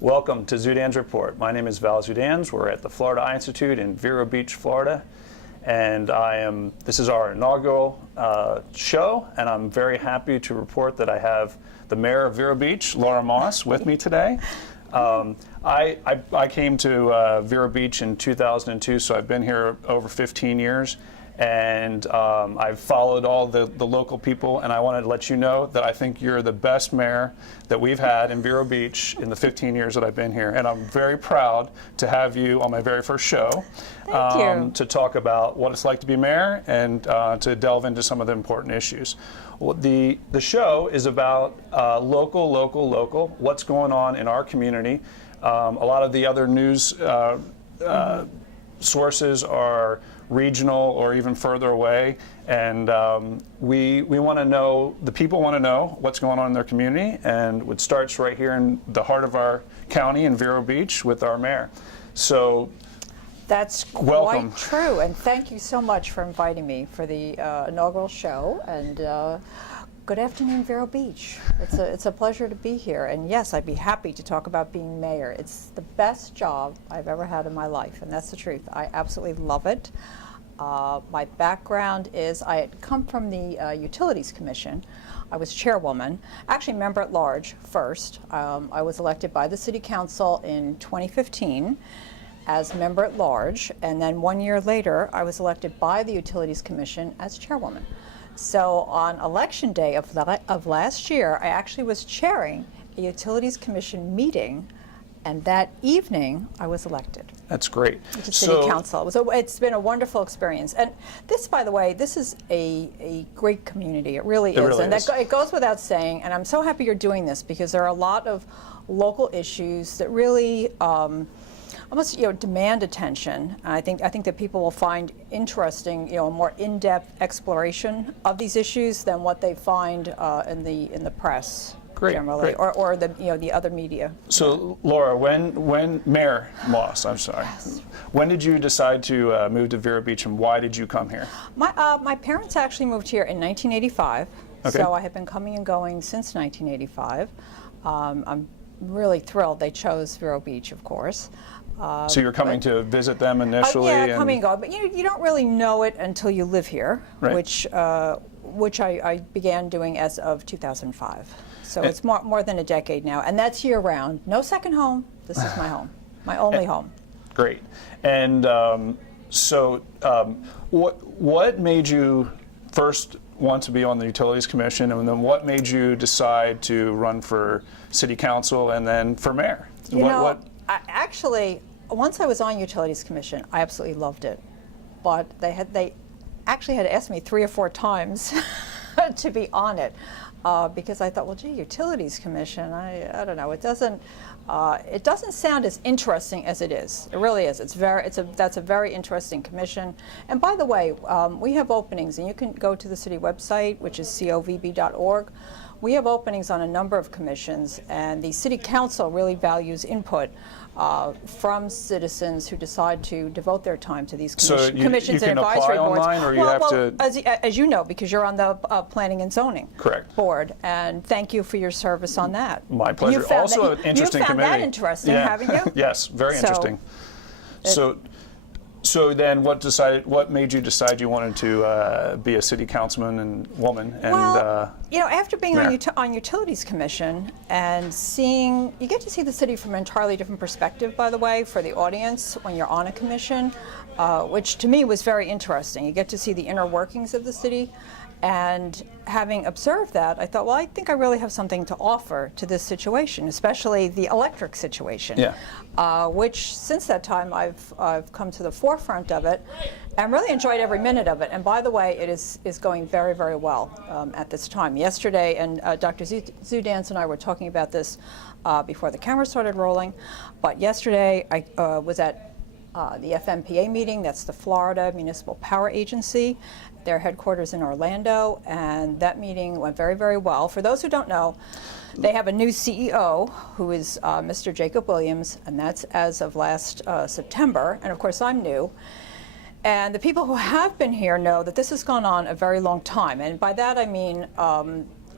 Welcome to Zudans Report. My name is Val Zudans. We're at the Florida Eye Institute in Vero Beach, Florida. And this is our inaugural show, and I'm very happy to report that I have the mayor of Vero Beach, Laura Moss, with me today. I came to Vero Beach in 2002, so I've been here over 15 years. And I've followed all the local people, and I wanted to let you know that I think you're the best mayor that we've had in Vero Beach in the 15 years that I've been here. And I'm very proud to have you on my very first show to talk about what it's like to be mayor and to delve into some of the important issues. Well, the show is about local, what's going on in our community. A lot of the other news sources are regional or even further away, and we want to know, the people want to know what's going on in their community, and it starts right here in the heart of our county in Vero Beach with our mayor. So that's welcome. Quite true, and thank you so much for inviting me for the inaugural show, and good afternoon, Vero Beach. It's a pleasure to be here, and yes, I'd be happy to talk about being mayor. It's the best job I've ever had in my life, and that's the truth. I absolutely love it. My background is I had come from the Utilities Commission. I was chairwoman, actually member at large first. I was elected by the City Council in 2015 as member at large, and then 1 year later I was elected by the Utilities Commission as chairwoman. So on election day of last year, I actually was chairing a Utilities Commission meeting, and that evening I was elected. That's great. To City Council. It's been a wonderful experience. And this, by the way, this is a great community. It really is. And it goes without saying, and I'm so happy you're doing this because there are a lot of local issues that really almost demand attention. And I think that people will find interesting, a more in-depth exploration of these issues than what they find in the press. Generally, or the other media. So, Laura, when Mayor Moss, I'm sorry, when did you decide to move to Vero Beach, and why did you come here? My parents actually moved here in 1985, okay. So I have been coming and going since 1985. I'm really thrilled they chose Vero Beach, of course. So you're coming to visit them initially? Yeah, coming and go, but you don't really know it until you live here, right. which I began doing as of 2005. So it's more than a decade now, and that's year-round. No second home. This is my home, my only home. Great. And what made you first want to be on the Utilities Commission, and then what made you decide to run for City Council and then for mayor? Actually, once I was on Utilities Commission, I absolutely loved it, but they actually had asked me 3 or 4 times to be on it. Because I thought, well, gee, Utilities Commission, I don't know. It doesn't sound as interesting as it is. It really is. That's a very interesting commission. And by the way, we have openings, and you can go to the city website, which is covb.org. We have openings on a number of commissions, and the City Council really values input from citizens who decide to devote their time to these commissions and advisory boards. Online, or you have to... As you know, because you're on the Planning and Zoning Board, and thank you for your service on that. My pleasure. Also an interesting committee. You found that interesting, haven't you? Yes, very interesting. So then, what made you decide you wanted to be a city councilman and woman? And, well, after being on Utilities Commission and you get to see the city from an entirely different perspective, by the way, for the audience when you're on a commission, which to me was very interesting. You get to see the inner workings of the city. And having observed that, I thought, well, I think I really have something to offer to this situation, especially the electric situation, which since that time I've come to the forefront of it and really enjoyed every minute of it. And by the way, it is going very, very well at this time. Yesterday, and Dr. Zudans and I were talking about this before the camera started rolling, but yesterday I was at the FMPA meeting. That's the Florida Municipal Power Agency. Their headquarters in Orlando, and that meeting went very, very well. For those who don't know, they have a new CEO who is Mr. Jacob Williams, and that's as of last September, and of course I'm new. And the people who have been here know that this has gone on a very long time, and by that I mean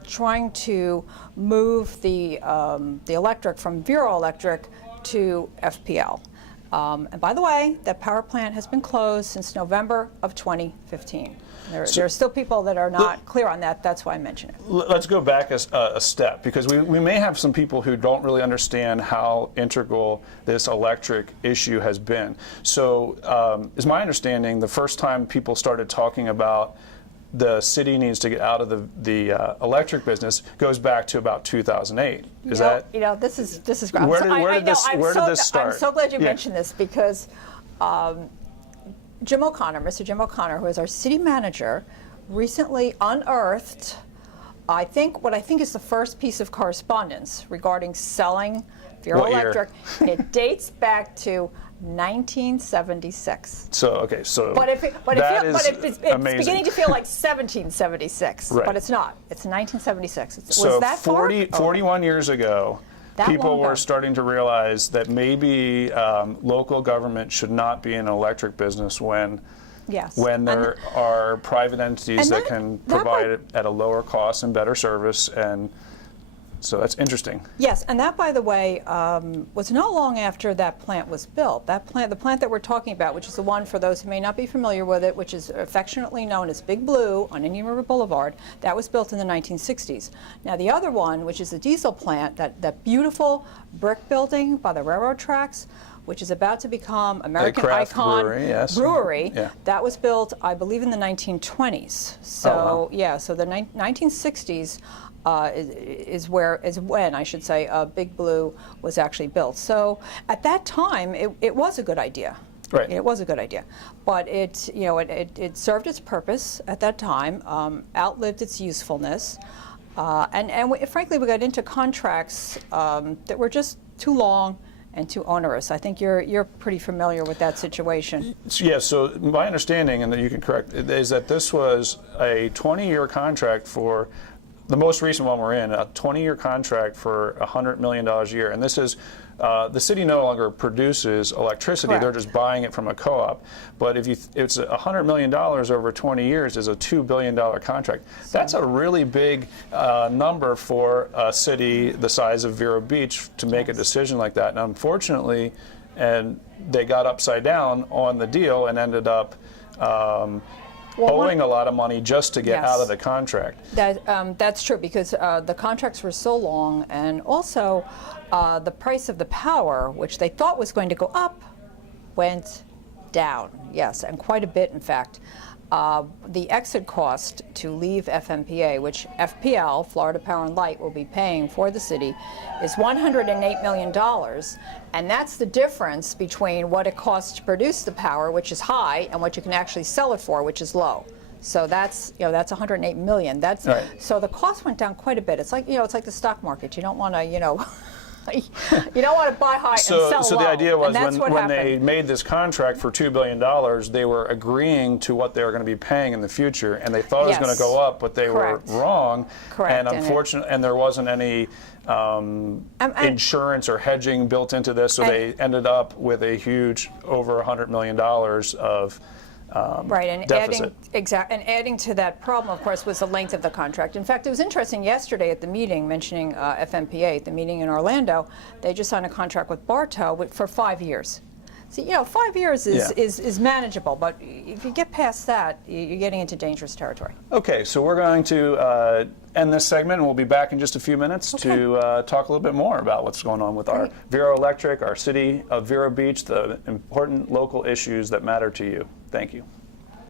trying to move the electric from Vero Electric to FPL. And by the way, that power plant has been closed since November of 2015. There are still people that are not clear on that. That's why I mention it. Let's go back a step, because we may have some people who don't really understand how integral this electric issue has been. So is my understanding the first time people started talking about the city needs to get out of the electric business goes back to about 2008. Is that? You know, this is great. Where did this start? I'm so glad you mentioned this, because Jim O'Connor, Mr. Jim O'Connor, who is our city manager, recently unearthed, what I think is the first piece of correspondence regarding selling Vero Electric. It dates back to 1976. But it's beginning to feel like 1776, right. But it's not. It's 1976. So 41 years ago, people were starting to realize that maybe local government should not be in an electric business when there are private entities that can provide it at a lower cost and better service. And so that's interesting. Yes, and that, by the way, was not long after that plant was built. The plant that we're talking about, which is the one, for those who may not be familiar with it, which is affectionately known as Big Blue on Indian River Boulevard, that was built in the 1960s. Now, the other one, which is the diesel plant, that beautiful brick building by the railroad tracks, which is about to become American Icon Brewery, that was built, I believe, in the 1920s. So, so the 1960s is when I should say Big Blue was actually built. So at that time, it was a good idea. Right. It was a good idea, but it served its purpose at that time, outlived its usefulness, and frankly, we got into contracts that were just too long and too onerous. I think you're pretty familiar with that situation. Yeah, so my understanding, and that you can correct, is that this was a 20-year contract for the most recent one we're in, a 20-year contract for $100 million a year. And this is, the city no longer produces electricity, Correct. They're just buying it from a co-op. But if it's $100 million over 20 years is a $2 billion contract. That's a really big number for a city the size of Vero Beach to make a decision like that. And unfortunately, they got upside down on the deal and ended up owing a lot of money just to get out of the contract. That's true, because the contracts were so long, and also the price of the power, which they thought was going to go up, went down. Yes, and quite a bit, in fact. The exit cost to leave FMPA, which FPL, Florida Power and Light, will be paying for the city, is $108 million. And that's the difference between what it costs to produce the power, which is high, and what you can actually sell it for, which is low. So that's $108 million. So the cost went down quite a bit. It's like it's like the stock market. You don't want to you don't want to buy high and sell low. So the idea was when they made this contract for $2 billion, they were agreeing to what they were going to be paying in the future, and they thought it was going to go up, but they were wrong. Correct. And unfortunately, and there wasn't any insurance or hedging built into this, so they ended up with a huge, over $100 million of deficit. Adding to that problem, of course, was the length of the contract. In fact, it was interesting yesterday at the meeting, mentioning FMPA, at the meeting in Orlando, they just signed a contract with Bartow for 5 years. See, 5 years is manageable, but if you get past that, you're getting into dangerous territory. Okay, so we're going to end this segment, and we'll be back in just a few minutes to talk a little bit more about what's going on with our Vero Electric, our city of Vero Beach, the important local issues that matter to you. Thank you.